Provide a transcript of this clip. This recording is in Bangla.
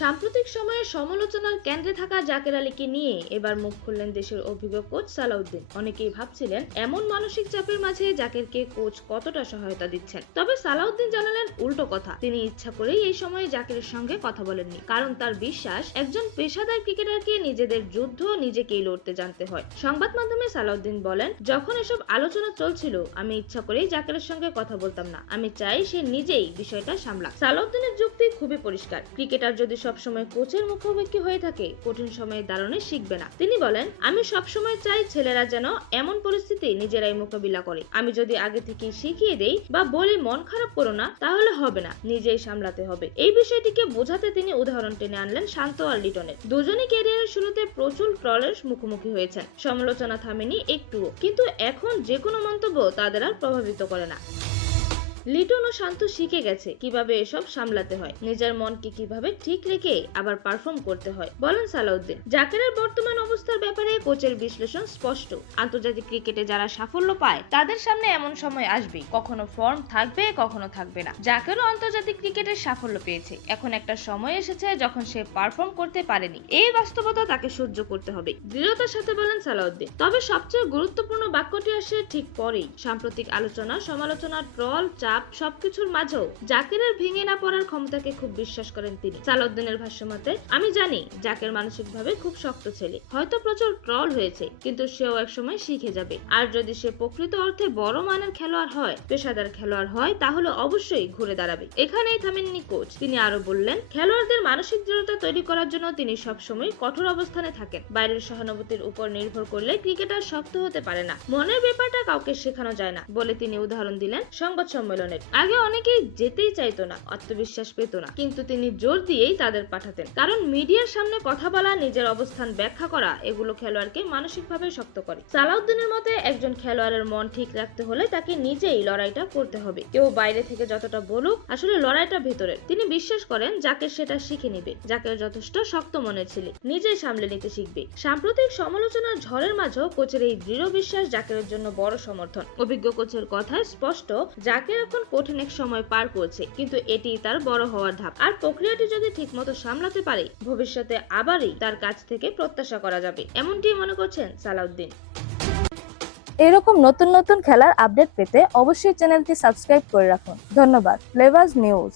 সাম্প্রতিক সময়ে সমালোচনার কেন্দ্রে থাকা জাকের আলীকে নিয়ে এবার মুখ খুললেন দেশের অভিজ্ঞ কোচ সালাউদ্দিন। অনেকেই ভাবছিলেন এমন মানসিক চাপের মাঝে জাকেরকে কোচ কতটা সহায়তা দিচ্ছেন, তবে সালাউদ্দিন জানালেন উল্টো কথা। তিনি ইচ্ছা করেই এই সময়ে জাকেরের সঙ্গে কথা বলেননি, কারণ তার বিশ্বাস একজন পেশাদার ক্রিকেটারকে নিজেদের যুদ্ধ নিজেকেই লড়তে জানতে হয়। সংবাদ মাধ্যমে সালাউদ্দিন বলেন, যখন এসব আলোচনা চলছিল আমি ইচ্ছা করেই জাকেরের সঙ্গে কথা বলতাম না, আমি চাই সে নিজেই বিষয়টা সামলাক। সালাউদ্দিনের যুক্তি খুবই পরিষ্কার, ক্রিকেটার যদি সবসময় কোচের মুখোমুখি হয়ে থাকে কঠিন সময়ে দাঁড়ানো শিখবে না। তিনি বলেন, আমি সবসময় চাই ছেলেরা যেন এমন পরিস্থিতি নিজেরাই মোকাবিলা করে। আমি যদি আগে থেকেই শিখিয়ে দেই বা বলি মন খারাপ করো না, তাহলে হবে না, নিজেই সামলাতে হবে। এই বিষয়টিকে বোঝাতে তিনি উদাহরণ টেনে আনলেন শান্ত আর লিটনের। দুজনই ক্যারিয়ারের শুরুতে প্রচুর ট্রলের মুখোমুখি হয়েছেন, সমালোচনা থামেনি একটুও, কিন্তু এখন যে কোনো মন্তব্য তাদের আর প্রভাবিত করে না। লিটন ও শান্ত শিখে গেছে কিভাবে এসব সামলাতে হয়, নিজের মনকে কিভাবে ঠিক রেখে আবার পারফর্ম করতে হয়, বলেন সালাউদ্দিন। জাকেরের বর্তমান অবস্থার ব্যাপারে কোচের বিশ্লেষণ স্পষ্ট। আন্তর্জাতিক ক্রিকেটে যারা সাফল্য পায় তাদের সামনে এমন সময় আসবে, কখনো ফর্ম থাকবে কখনো থাকবে না। জাকেরও আন্তর্জাতিক ক্রিকেটে সাফল্য পেয়েছে, এখন একটা সময় এসেছে যখন সে পারফর্ম করতে পারেনি। এই বাস্তবতা তাকে সহ্য করতে হবে, দৃঢ়তার সাথে বলেন সালাউদ্দিন। তবে সবচেয়ে গুরুত্বপূর্ণ বাক্যটি আসে ঠিক পরেই। সাম্প্রতিক আলোচনা, সমালোচনা, ট্রল, চাপ সবকিছুর মাঝেও জাকেরের ভেঙে না পড়ার ক্ষমতাকে খুব বিশ্বাস করেন তিনি। সালাউদ্দিনের ভাষ্যমতে, আমি জানি জাকের মানসিকভাবে খুব শক্ত ছেলে, হয়তো প্রচুর ট্রল হয়েছে, কিন্তু সেও একসময় শিখে যাবে। আর যদি সে প্রকৃত অর্থে বড় মানের খেলোয়াড় হয়, পেশাদার খেলোয়াড় হয়, তাহলে অবশ্যই ঘুরে দাঁড়াবে। এখানেই থামেননি কোচ। তিনি আরো বললেন, খেলোয়াড়দের মানসিক দৃঢ়তা তৈরি করার জন্য তিনি সবসময় কঠোর অবস্থানে থাকেন। বাইরের সহানুভূতির উপর নির্ভর করলে ক্রিকেটার শক্ত হতে পারে না, মনের ব্যাপারটা কাউকে শেখানো যায় না বলে তিনি উদাহরণ দিলেন সংবাদ সম্মেলনে। আগে অনেকেই যেতেই চাইতো না, আত্মবিশ্বাস পেত না, কিন্তু তিনি জোর দিয়েই তাদের পাঠাতেন, কারণ মিডিয়ার সামনে কথা বলা, নিজের অবস্থান ব্যাখ্যা করা, এগুলো খেলোয়াড়কে মানসিকভাবে শক্ত করে। সালাউদ্দিনের মতে, একজন খেলোয়াড়ের মন ঠিক রাখতে হলে তাকে নিজেই লড়াইটা করতে হবে। কেউ বাইরে থেকে যতটা বলুক, আসলে লড়াইটা ভেতরের। তিনি বিশ্বাস করেন জাকের সেটা শিখে নিবে। জাকের যথেষ্ট শক্ত মনের ছেলে, নিজেই সামলে নিতে শিখবে। সাম্প্রতিক সমালোচনার ঝড়ের মাঝেও কোচের এই দৃঢ় বিশ্বাস জাকেরের জন্য বড় সমর্থন। অভিজ্ঞ কোচের কথায় স্পষ্ট, জাকের এখন কঠিন এক সময় পার করছে, কিন্তু এটি তার বড় হওয়ার ধাপ। আর প্রক্রিয়াটি যদি ঠিকমতো সামলাতে পারে, ভবিষ্যতে আবারই তার কাছ থেকে প্রত্যাশা করা যাবে, এমনটি মনে করছেন সালাউদ্দিন। এরকম নতুন নতুন খেলার আপডেট পেতে অবশ্যই চ্যানেলটি সাবস্ক্রাইব করে রাখুন। ধন্যবাদ। Flavours news.